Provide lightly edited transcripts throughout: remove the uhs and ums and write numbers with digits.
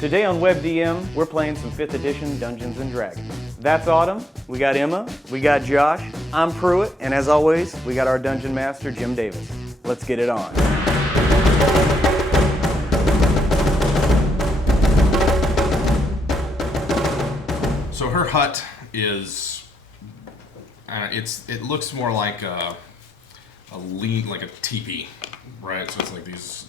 Today on WebDM, we're playing some 5th edition Dungeons & Dragons. That's Autumn, we got Emma, we got Josh, I'm Pruitt, and as always, we got our Dungeon Master, Jim Davis. Let's get it on. So her hut is, it looks more like a teepee, right? So it's like these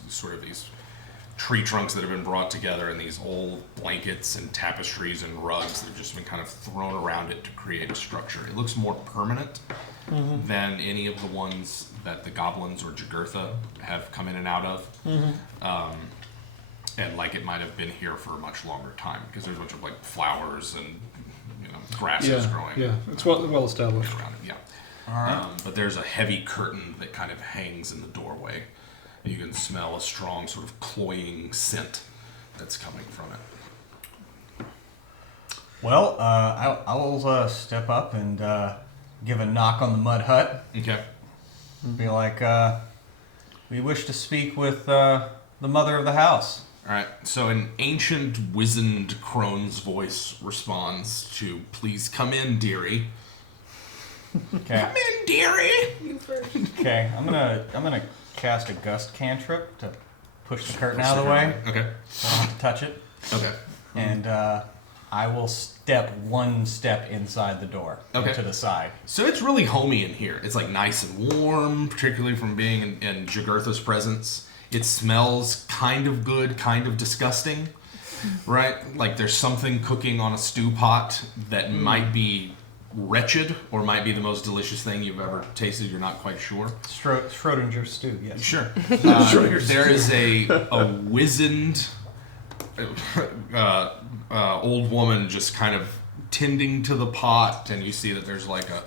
tree trunks that have been brought together and these old blankets and tapestries and rugs that have just been kind of thrown around it to create a structure. It looks more permanent than any of the ones that the goblins or Jugurtha have come in and out of. And like it might have been here for a much longer time because there's a bunch of like flowers and grasses growing. Yeah, it's well established. Around it, yeah. All right. But there's a heavy curtain that kind of hangs in the doorway. You can smell a strong sort of cloying scent that's coming from it. Well, I will step up and give a knock on the mud hut. Okay. Be like, we wish to speak with the mother of the house. All right. So an ancient, wizened crone's voice responds to, "Please come in, dearie." Okay. Come in, dearie. You first. Okay. I'm gonna cast a gust cantrip to push the curtain out of the way. Okay. So I don't have to touch it. Okay. And I will step one step inside the door to the side. So it's really homey in here. It's like nice and warm, particularly from being in Jugurtha's presence. It smells kind of good, kind of disgusting, right? Like there's something cooking on a stew pot that might be wretched or might be the most delicious thing you've ever tasted. You're not quite sure. Schrodinger's stew, yes. Sure. There is a wizened old woman just kind of tending to the pot, and you see that there's like a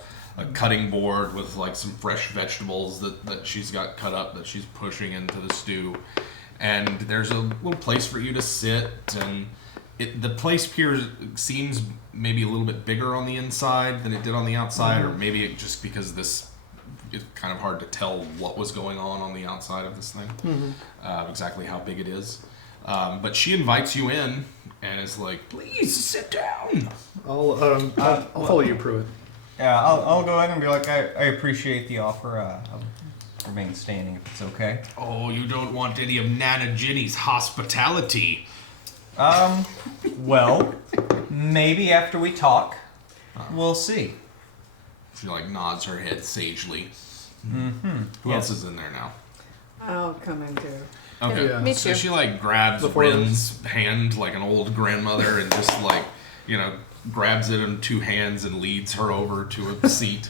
cutting board with like some fresh vegetables that she's got cut up that she's pushing into the stew. And there's a little place for you to sit, and the place here seems maybe a little bit bigger on the inside than it did on the outside, or maybe just because it's kind of hard to tell what was going on the outside of this thing, exactly how big it is. But she invites you in and is like, "Please sit down." I'll follow you, Pruitt. Yeah, I'll go ahead and be like, I appreciate the offer. I'll remain standing if it's okay. Oh, you don't want any of Nana Ginny's hospitality. Well, maybe after we talk, we'll see. She like nods her head sagely. Who Yes. else is in there now? I'll come in too. Okay. Yeah. Me So too. she like grabs Rinn's hand like an old grandmother and just like, grabs it in two hands and leads her over to a seat.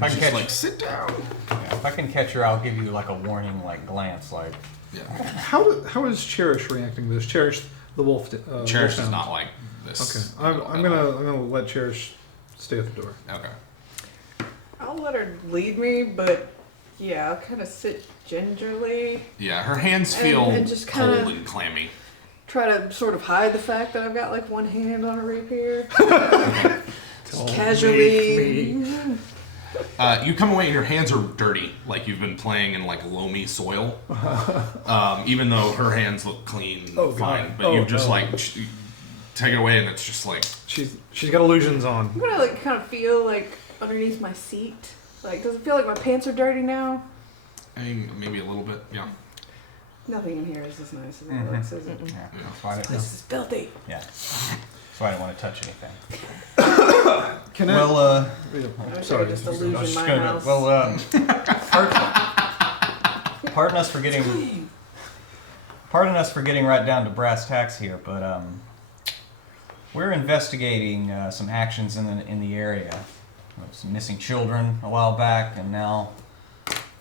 I She's catch- like, "Sit down." Yeah, if I can catch her, I'll give you like a warning, like glance, like. Yeah. How is Cherish reacting to this? Cherish, the wolf. Cherish wolfhound. is not like this. Okay, I'm gonna let Cherish stay at the door. Okay. I'll let her lead me, but yeah, I'll kind of sit gingerly. Yeah, her hands feel and just cold kinda- and clammy. Try to sort of hide the fact that I've got like one hand on a rapier. Just casually. You come away and your hands are dirty, like you've been playing in like loamy soil. Even though her hands look clean, fine. But you just take it away and it's just like She's got illusions on. I'm gonna like kind of feel like underneath my seat. Like, does it feel like my pants are dirty now? I mean, maybe a little bit, yeah. Nothing in here is as nice as it looks, is it? Yeah, that's why I didn't. This is filthy. Yeah. That's why I didn't want to touch anything. Can Well, I sorry. Just illusion I was just my gonna. house. Well, pardon us for getting. Pardon us for getting right down to brass tacks here, but we're investigating some actions in the area. Some missing children a while back, and now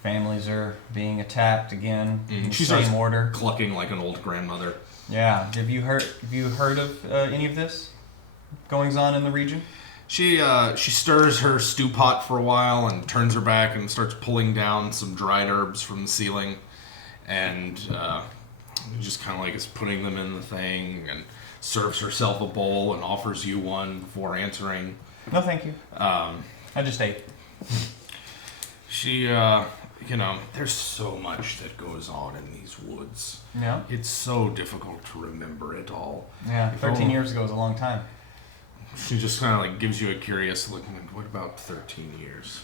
families are being attacked again in the She same starts order. clucking like an old grandmother. Yeah. Have you heard of any of this goings on in the region? She stirs her stew pot for a while and turns her back and starts pulling down some dried herbs from the ceiling, and just kind of like is putting them in the thing, and serves herself a bowl and offers you one before answering. No, thank you. I just ate. She there's so much that goes on in these woods. Yeah. It's so difficult to remember it all. Yeah. 13 years ago was a long time. She just kind of like gives you a curious look. What about 13 years?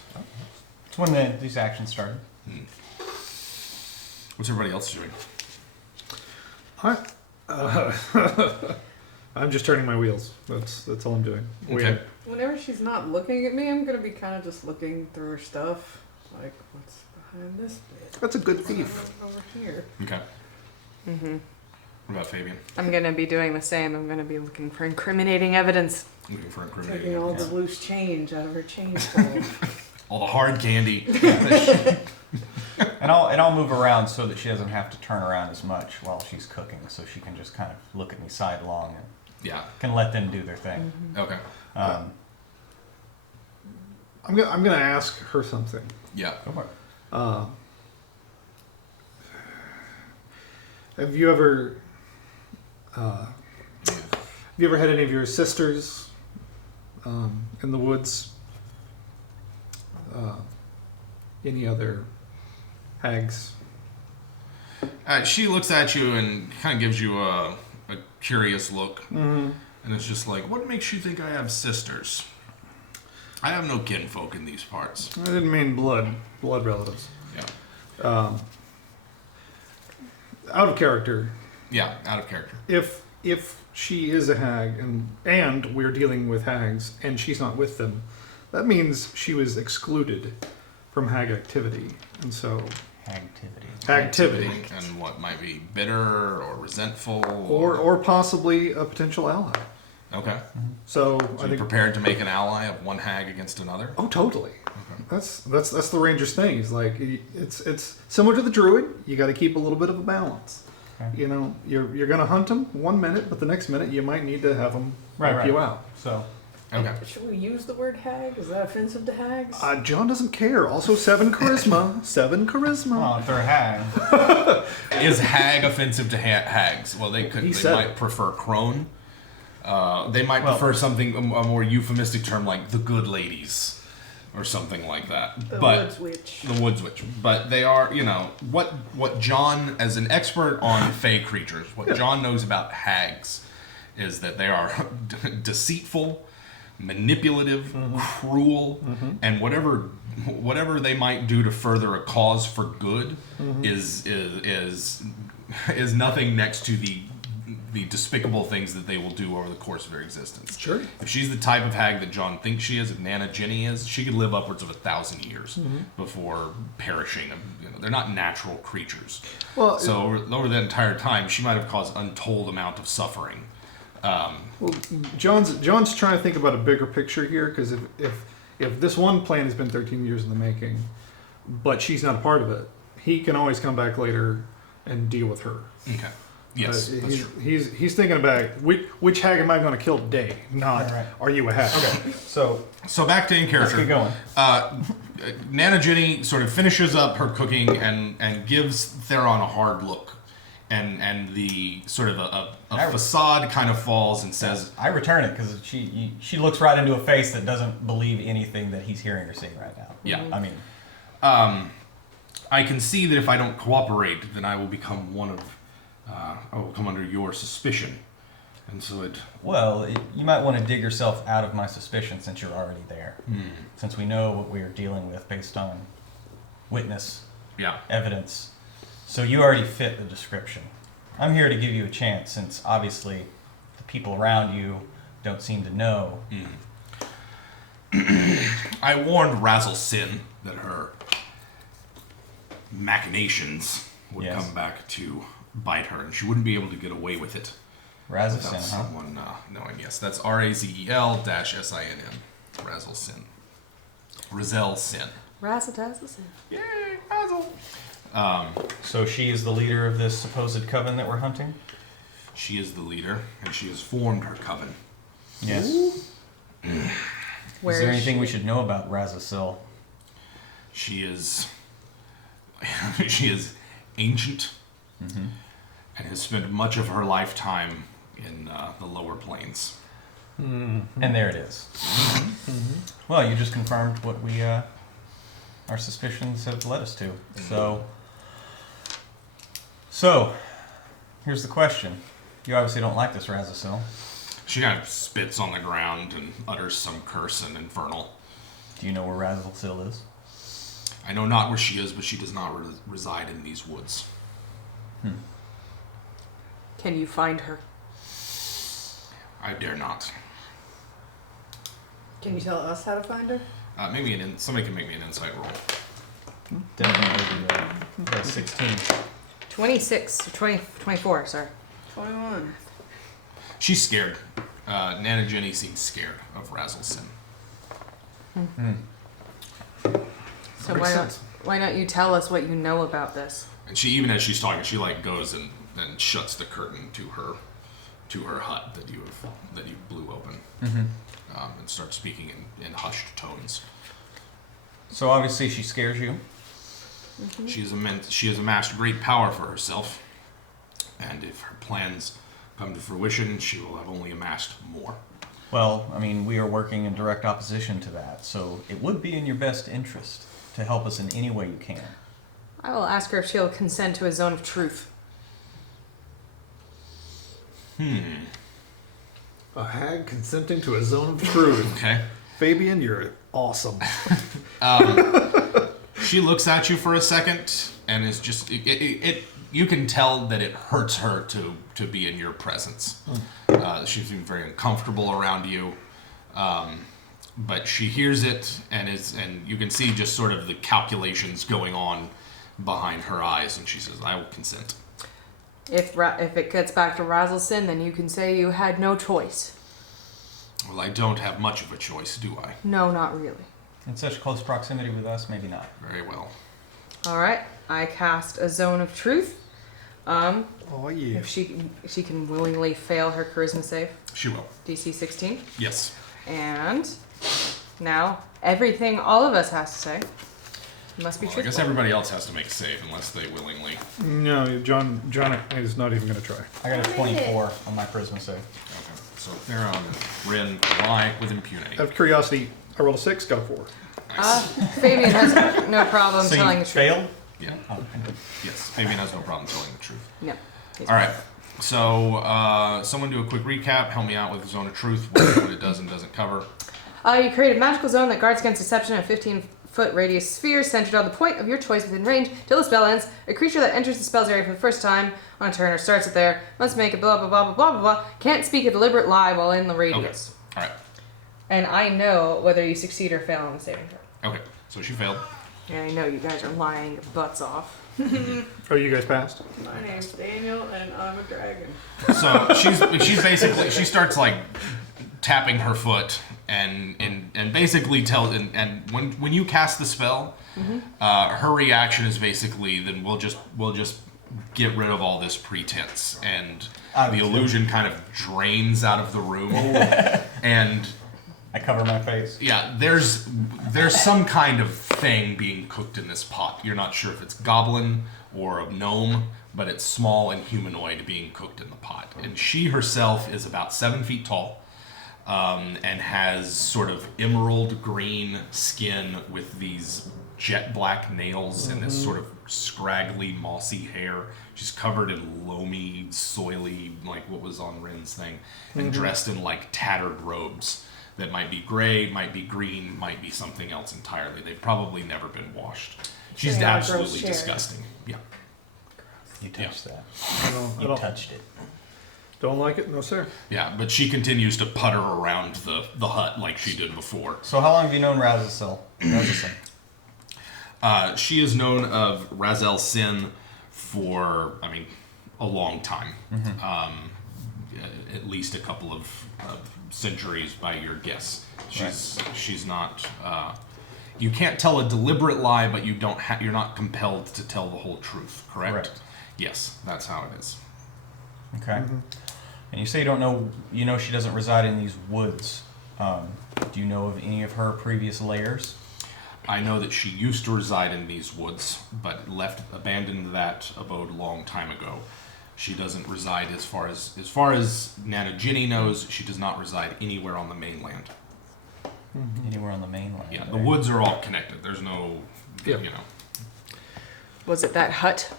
It's when these actions started. What's everybody else doing? I'm just turning my wheels. That's all I'm doing. Okay. Whenever she's not looking at me, I'm gonna be kind of just looking through her stuff. Like, what's behind this bit? That's a good thief. Over here. Okay. What about Fabian? I'm gonna be doing the same. I'm gonna be looking for incriminating evidence. Looking for incriminating Taking all evidence. the loose change out of her chain pull. All the hard candy. And I'll move around so that she doesn't have to turn around as much while she's cooking, so she can just kind of look at me sidelong and Yeah. can let them do their thing. Okay. I'm gonna ask her something. Yeah. Go for it. Have you ever had any of your sisters in the woods? Any other hags? She looks at you and kind of gives you a curious look. Mm-hmm. And it's just like, what makes you think I have sisters? I have no kinfolk in these parts. I didn't mean blood relatives. Yeah. Out of character. Yeah, out of character. If she is a hag and we're dealing with hags and she's not with them, that means she was excluded from hag activity. And so activity. And what might be bitter or resentful or possibly a potential ally. Okay. So So I you're think prepared to make an ally of one hag against another? oh totally. Okay. That's the ranger's thing. He's like it's similar to the druid. You got to keep a little bit of a balance. Okay. You know, you're gonna hunt them 1 minute, but the next minute you might need to have them wipe you out. So Okay. Should we use the word hag? Is that offensive to hags? John doesn't care. Also 7 charisma. 7 charisma. well, if they're a hag, Is hag offensive to hags? Well, they could. He They said might it. prefer crone. They might prefer something a more euphemistic term like the good ladies, or something like that. The but woods witch. the woods witch. But they are, what John, as an expert on fey creatures, what John knows about hags is that they are deceitful, manipulative, cruel, and whatever they might do to further a cause for good is nothing next to the despicable things that they will do over the course of their existence. Sure. If she's the type of hag that John thinks she is, if Nana Jenny is, she could live upwards of 1,000 years before perishing. They're not natural creatures. Well, So over that entire time, she might have caused untold amount of suffering. Well, John's trying to think about a bigger picture here because if this one plan has been 13 years in the making, but she's not a part of it, he can always come back later and deal with her. Okay. Yes, that's true. He's thinking about which hag am I going to kill today? Not Right. are you a hag? okay. So So back to in let's character. get going. Nana Jenny sort of finishes up her cooking and gives Theron a hard look. And the sort of a facade kind of falls and says, I return it because she looks right into a face that doesn't believe anything that he's hearing or seeing right now. Yeah. I mean, I can see that if I don't cooperate, then I will become I will come under your suspicion. And so you might want to dig yourself out of my suspicion since you're already there. Since we know what we are dealing with based on witness, yeah. evidence. So you already fit the description. I'm here to give you a chance since obviously the people around you don't seem to know. I warned Razel-Sinn that her machinations would Yes. come back to bite her, and she wouldn't be able to get away with it Razel-Sinn, without huh? someone knowing. Yes, that's Razel-Sinn. Razel-Sinn. Razel-Sinn. Razzle-dazzle-sinn. Yay, Razel! So she is the leader of this supposed coven that we're hunting? She is the leader, and she has formed her coven. Yes. Where is there is anything she? we should know about Razel-Sinn? She is ancient and has spent much of her lifetime in the lower plains. And there it is. Well, you just confirmed what we our suspicions have led us to. So, here's the question. You obviously don't like this Razel-Sinn. She kind of spits on the ground and utters some curse in Infernal. Do you know where Razel-Sinn is? I know not where she is, but she does not reside in these woods. Can you find her? I dare not. Can you tell us how to find her? Maybe somebody can make me an insight roll. Definitely 16. 26, or 24, sorry. 21. She's scared. Nana Jenny seems scared of Razel-Sinn. So why don't you tell us what you know about this? And she, even as she's talking, she like goes and shuts the curtain to her hut that you blew open, and starts speaking in hushed tones. So obviously she scares you. She has amassed great power for herself, and if her plans come to fruition, she will have only amassed more. Well, I mean, we are working in direct opposition to that, so it would be in your best interest to help us in any way you can. I will ask her if she'll consent to a zone of truth. A hag consenting to a zone of truth. Okay. Fabian, you're awesome. She looks at you for a second and is just you can tell that it hurts her to be in your presence. She seems very uncomfortable around you, but she hears it and you can see just sort of the calculations going on behind her eyes, and she says, "I will consent." If it gets back to Razel-Sinn, then you can say you had no choice. Well, I don't have much of a choice, do I? No, not really. In such close proximity with us, maybe not. Very well. All right, I cast a zone of truth. Oh yeah. If she can willingly fail her charisma save, She will. DC 16, Yes. and now everything all of us has to say must be Well, I truthful. guess everybody else has to make a save unless they willingly. No, John is not even going to try. I got a 24 on my charisma save. Okay. So Theron and Rinn lie with impunity. Out of curiosity, I rolled a 6, got a 4. Nice. Fabian has no problem So telling you the truth. failed? Yeah. Oh, Yes. Fabian has no problem telling the truth. No. All right. So someone do a quick recap. Help me out with Zone of Truth. What it does and doesn't cover. You create a magical zone that guards against deception in a 15-foot radius sphere centered on the point of your choice within range till the spell ends. A creature that enters the spell's area for the first time on a turn or starts it there must make a blah blah blah blah blah blah blah. Can't speak a deliberate lie while in the radius. All right. And I know whether you succeed or fail on the saving throw. Okay. So she failed. And I know you guys are lying your butts off. Oh, you guys passed? My name's Daniel, and I'm a dragon. So she's basically she starts like tapping her foot and basically and when you cast the spell, her reaction is basically then we'll just get rid of all this pretense, and the illusion kind of drains out of the room and I cover my face. yeah, there's some kind of thing being cooked in this pot. You're not sure if it's goblin or a gnome, but it's small and humanoid being cooked in the pot. And she herself is about 7 feet tall, and has sort of emerald green skin with these jet black nails and this sort of scraggly, mossy hair. She's covered in loamy, soily, like what was on Rinn's thing, and dressed in like tattered robes that might be gray, might be green, might be something else entirely. They've probably never been washed. She's Yeah, gross absolutely chair. disgusting. Yeah. You touched that. I You don't, touched it. don't like it? No, sir. Yeah, but she continues to putter around the hut like she did before. So how long have you known Razel-Sinn? She is known of Razel-Sinn for, a long time. At least a couple of centuries by your guess. She's not. You can't tell a deliberate lie, but you're not compelled to tell the whole truth. Correct? Yes, that's how it is. Okay. And you say you don't know. You know she doesn't reside in these woods. Do you know of any of her previous lairs? I know that she used to reside in these woods, but abandoned that abode a long time ago. She doesn't reside as far as Nana Ginny knows. She does not reside anywhere on the mainland. Anywhere on the mainland? Yeah, the woods are all connected. There's no Yeah. You know, Was it that hut?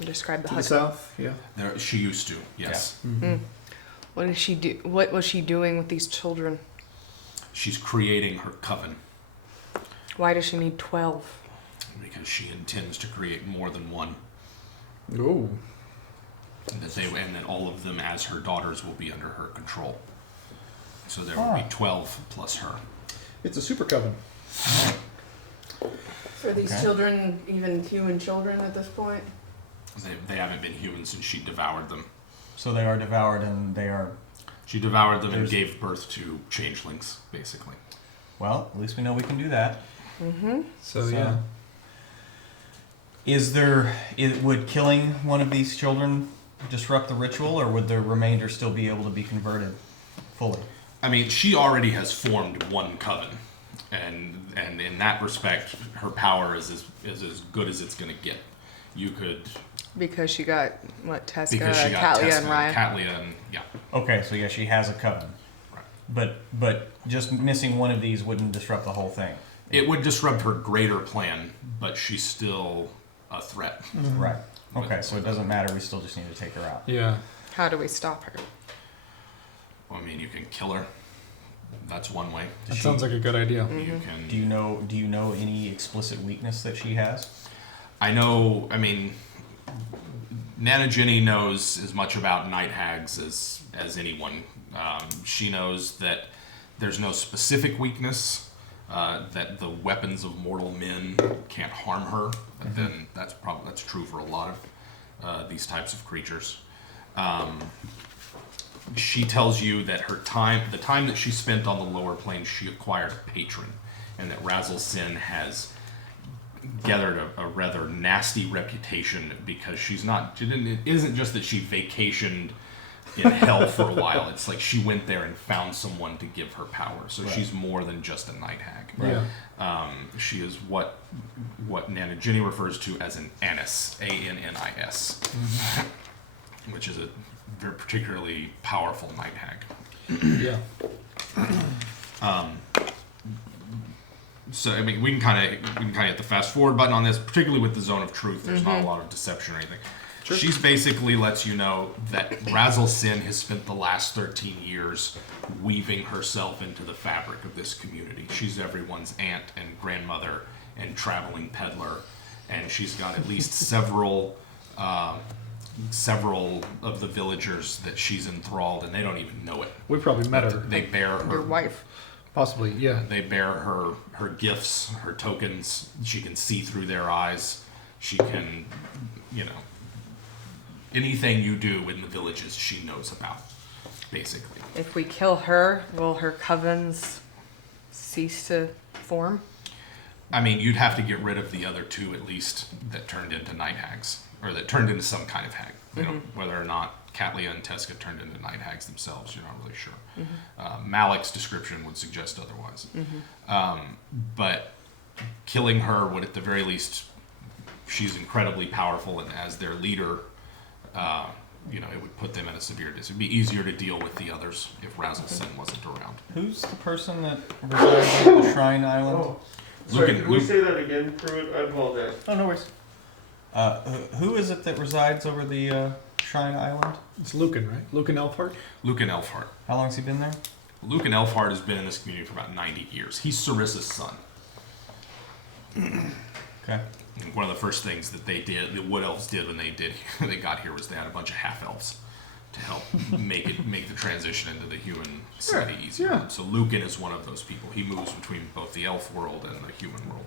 Describe the To the hut. south, yeah. she used to. Yes, What did she do? What was she doing with these children? she's creating her coven Why does she need 12? because she intends to create more than one. Ooh. And that all of them, as her daughters, will be under her control. So there will be 12 plus her. It's a super coven. Are these Okay. children even human children at this point? They haven't been human since she devoured them. So they are devoured and they are. She devoured them and There's- gave birth to changelings, basically. Well, at least we know we can do that. So, yeah. Would killing one of these children disrupt the ritual, or would the remainder still be able to be converted fully? I mean, she already has formed one coven, and in that respect, her power is as good as it's going to get. You could Because she got, what, Tesca, because she got Catlia, Tessa and Ryan? Catlia, and yeah, Okay, so yeah, she has a coven, right. but just missing one of these wouldn't disrupt the whole thing. It would disrupt her greater plan, but she's still a threat. Right. Okay, so it doesn't matter. We still just need to take her out. Yeah. How do we stop her? I mean, you can kill her. That's one way. That sounds like a good idea. You can. Do you know any explicit weakness that she has? I know. I mean, Nana Ginny knows as much about night hags as anyone. She knows that there's no specific weakness. That the weapons of mortal men can't harm her. But then that's true for a lot of these types of creatures. She tells you that the time that she spent on the lower planes, she acquired a patron, and that Razel-Sinn has gathered a rather nasty reputation because it isn't just that she vacationed in hell for a while. It's like she went there and found someone to give her power. So Right. she's more than just a night hag. Yeah. She is what Nana Ginny refers to as an Annis, A-N-N-I-S, which is a very particularly powerful night hag. Yeah. So I mean, we can kind of hit the fast forward button on this, particularly with the Zone of Truth. There's not a lot of deception or anything. Sure. She's basically lets you know that Razel-Sinn has spent the last 13 years weaving herself into the fabric of this community. She's everyone's aunt and grandmother and traveling peddler, and she's got at least several of the villagers that she's enthralled, and they don't even know it. We probably met her. They bear her Your wife. Possibly, yeah. They bear her gifts, her tokens. She can see through their eyes. She can, anything you do in the villages, she knows about, basically. If we kill her, will her covens cease to form? I mean, you'd have to get rid of the other two, at least, that turned into night hags, or that turned into some kind of hag. Whether or not Catlia and Tesca turned into night hags themselves, you're not really sure. Malik's description would suggest otherwise. But killing her would, at the very least, she's incredibly powerful, and as their leader, it would put them at a severe disadvantage. It'd be easier to deal with the others if Razel-Sinn wasn't around. Who's the person that resides at the Shrine Island? Sorry, can we say that again, Pruitt? I apologize. Oh, no worries. Who is it that resides over the Shrine Island? It's Lucan, right? Lucan Elfhart? Lucan Elfhart. How long's he been there? Lucan Elfhart has been in this community for about 90 years. He's Sarissa's son. Okay. And one of the first things that the Wood Elves did when they got here was they had a bunch of half elves to help make the transition into the human society easier. yeah. So Lucan is one of those people. He moves between both the elf world and the human world.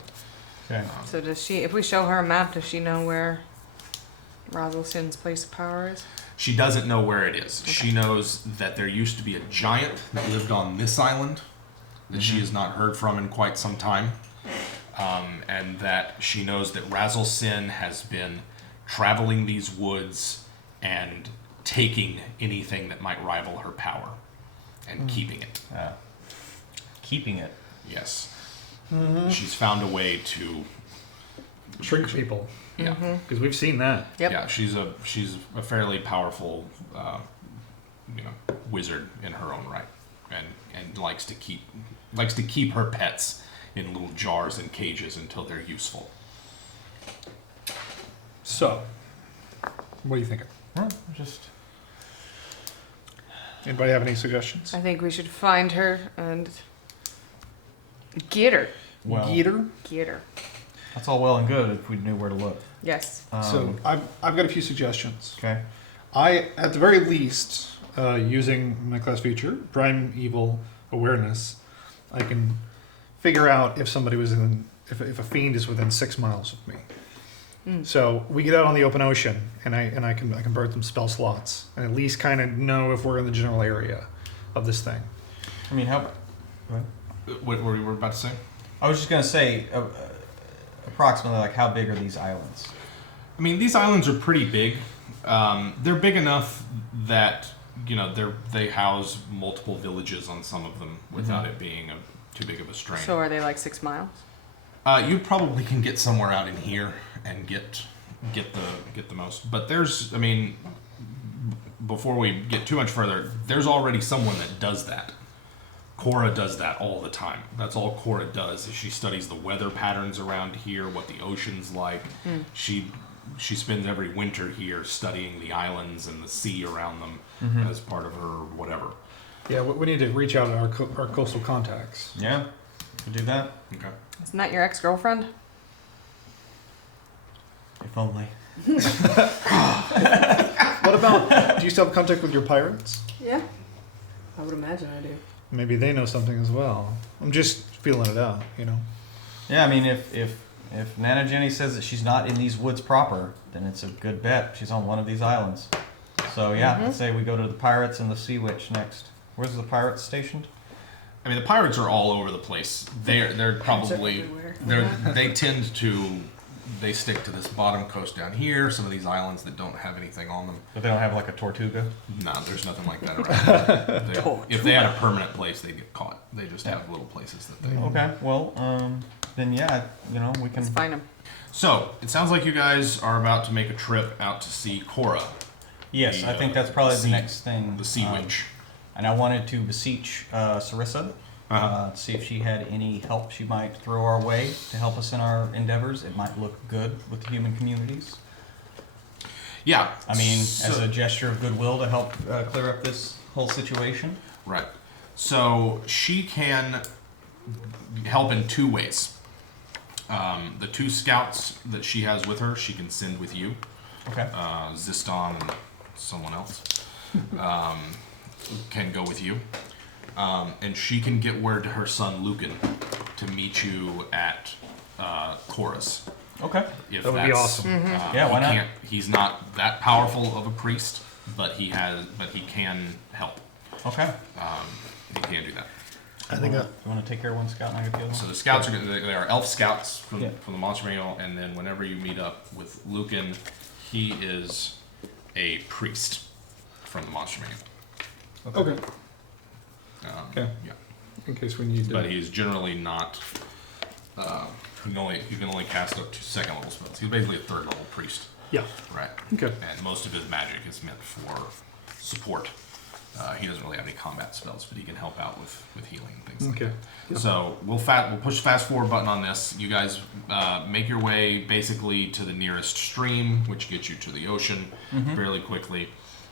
Okay. So does she, if we show her a map, does she know where Razel-Sinn's place of power is? She doesn't know where it is. She knows that there used to be a giant that lived on this island that she has not heard from in quite some time. And that she knows that Razel-Sinn has been traveling these woods and taking anything that might rival her power and keeping it. Keeping it. Yes. She's found a way to. Shrink people. Yeah. Because we've seen that. Yep. Yeah. She's a fairly powerful, wizard in her own right, and likes to keep her pets in little jars and cages until they're useful. So, what are you thinking? Just Anybody have any suggestions? I think we should find her and get her. well, Geeter? Get her. that's all well and good if we knew where to look. Yes. So, I've got a few suggestions. Okay. I, at the very least, using my class feature, Primeval Awareness, I can figure out if somebody was in, if a fiend is within 6 miles of me. So we get out on the open ocean, and I can burn some spell slots, and at least kind of know if we're in the general area of this thing. I mean, how? What were you about to say? I was just gonna say, approximately, like, how big are these islands? I mean, these islands are pretty big. They're big enough that they house multiple villages on some of them without it being too big of a strain. So are they like 6 miles? You probably can get somewhere out in here and get the most. But before we get too much further, there's already someone that does that. Cora does that all the time. That's all Cora does, is she studies the weather patterns around here, what the ocean's like. She spends every winter here studying the islands and the sea around them as part of her whatever. Yeah, we need to reach out to our coastal contacts. Yeah, could do that. Okay. Isn't that your ex-girlfriend? If only. What about, do you still have contact with your pirates? Yeah. I would imagine I do. Maybe they know something as well. I'm just feeling it out, Yeah, I mean, if Nana Jenny says that she's not in these woods proper, then it's a good bet she's on one of these islands. So yeah, let's say we go to the pirates and the Sea Witch next. Where's the pirates stationed? I mean, the pirates are all over the place. They're probably they stick to this bottom coast down here. Some of these islands that don't have anything on them. But they don't have like a Tortuga? No, there's nothing like that around. If they had a permanent place, they'd get caught. They just have little places that they. Okay, well, then yeah, we can. Let's find him. So it sounds like you guys are about to make a trip out to see Cora. Yes, The, I think that's probably the sea- next thing. The Sea Witch. And I wanted to beseech Sarissa to see if she had any help she might throw our way to help us in our endeavors. It might look good with the human communities. Yeah. I mean, as a gesture of goodwill to help clear up this whole situation. Right. So she can help in 2 ways. The 2 scouts that she has with her, she can send with you. Okay. Ziston and someone else can go with you. And she can get word to her son Lucan to meet you at Cora's. Okay. If That would be that's, awesome. Yeah, why not? He's not that powerful of a priest, but he can help. Okay. He can do that. I think You want to take care of one scout and I get the other one? So the scouts they are elf scouts from Yeah. the monster manual, and then whenever you meet up with Lucan, he is a priest from the monster manual. Okay. Okay. Yeah, In case we need to. but he's generally not. He can only cast up to 2nd level spells. He's basically a 3rd level priest, Yeah. right? Okay. And most of his magic is meant for support. He doesn't really have any combat spells, but he can help out with healing and things like Okay. that. So we'll push the fast forward button on this. You guys make your way basically to the nearest stream, which gets you to the ocean fairly quickly.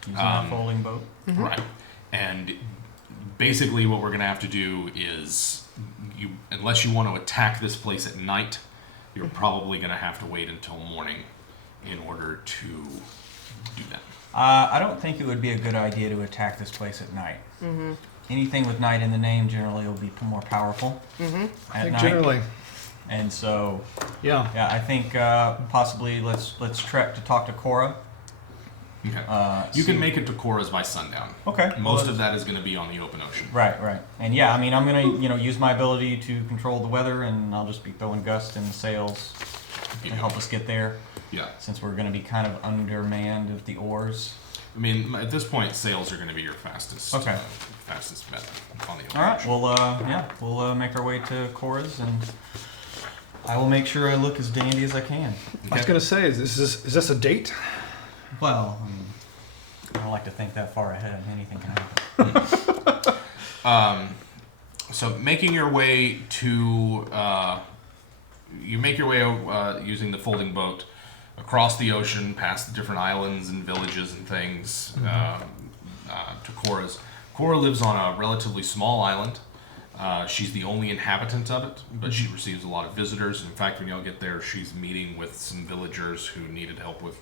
Using a folding boat. Right. And basically what we're going to have to do is, unless you want to attack this place at night, you're probably going to have to wait until morning in order to do that. I don't think it would be a good idea to attack this place at night. Anything with night in the name generally will be more powerful I at think night. generally. And so, Yeah. yeah, I think possibly let's trek to talk to Cora. Okay. You can make it to Cora's by sundown. Okay. Most of that is going to be on the open ocean. Right, right. And yeah, I mean, I'm going to, use my ability to control the weather, and I'll just be throwing gusts in the sails to help us get there, Yeah. since we're going to be kind of undermanned with the oars. I mean, at this point, sails are going to be your fastest. Okay. Fastest bet on the open All right, ocean. well, we'll make our way to Cora's, and I will make sure I look as dandy as I can. I was gonna say, is this a date? Well, I don't like to think that far ahead. Anything can happen. So making your way to you make your way using the folding boat across the ocean, past the different islands and villages and things, to Cora's. Cora lives on a relatively small island. She's the only inhabitant of it, but she receives a lot of visitors. In fact, when y'all get there, she's meeting with some villagers who needed help with,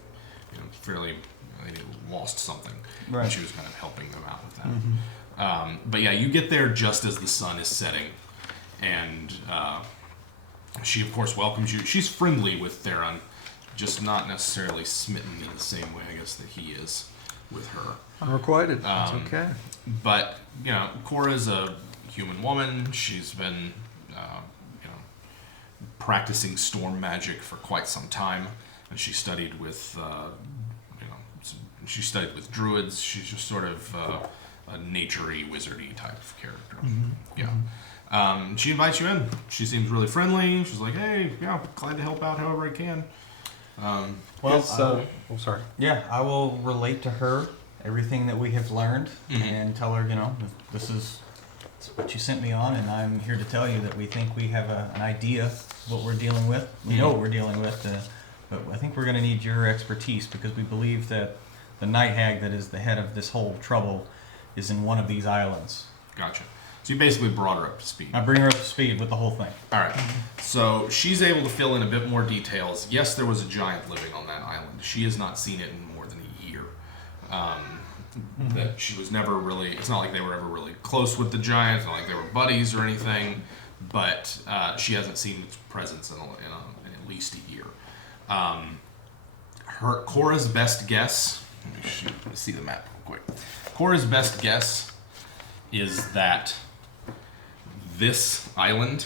they lost something. Right. And she was kind of helping them out with that. But yeah, you get there just as the sun is setting, and she, of course, welcomes you. She's friendly with Theron, just not necessarily smitten in the same way, I guess, that he is with her. Unrequited. It's okay. But, Cora's a human woman. She's been, practicing storm magic for quite some time, and she studied with, druids. She's just sort of a nature-y, wizardy type of character. Yeah. She invites you in. She seems really friendly. She's like, hey, glad to help out however I can. Sorry. Yeah, I will relate to her everything that we have learned and tell her, this is what you sent me on, and I'm here to tell you that we think we have an idea of what we're dealing with. We know what we're dealing with, but I think we're going to need your expertise because we believe that the night hag that is the head of this whole trouble is in one of these islands. Gotcha. So you basically brought her up to speed. I bring her up to speed with the whole thing. All right. So she's able to fill in a bit more details. Yes, there was a giant living on that island. She has not seen it in more than a year. That she was never really. It's not like they were ever really close with the giant. It's not like they were buddies or anything. But she hasn't seen its presence in at least a year. Cora's best guess. Let me see the map real quick. Cora's best guess is that this island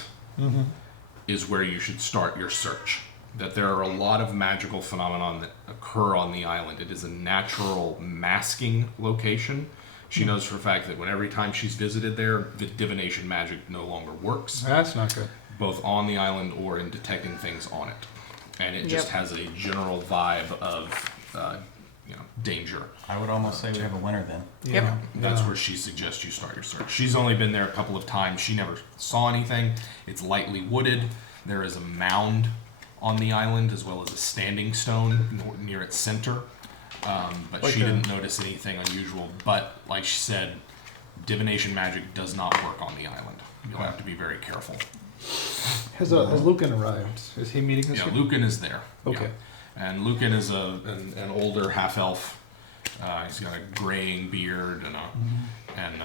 is where you should start your search. That there are a lot of magical phenomenon that occur on the island. It is a natural masking location. She knows for a fact that every time she's visited there, the divination magic no longer works. That's not good. Both on the island or in detecting things on it. And it just has a general vibe of danger. I would almost say we have a winner then. Yep. That's where she suggests you start your search. She's only been there a couple of times. She never saw anything. It's lightly wooded. There is a mound on the island as well as a standing stone near its center. But she didn't notice anything unusual. But like she said, divination magic does not work on the island. You'll have to be very careful. Has Lucan arrived? Is he meeting us? Yeah, Lucan is there. Okay. Yeah. And Lucan is an older half-elf. He's got a graying beard and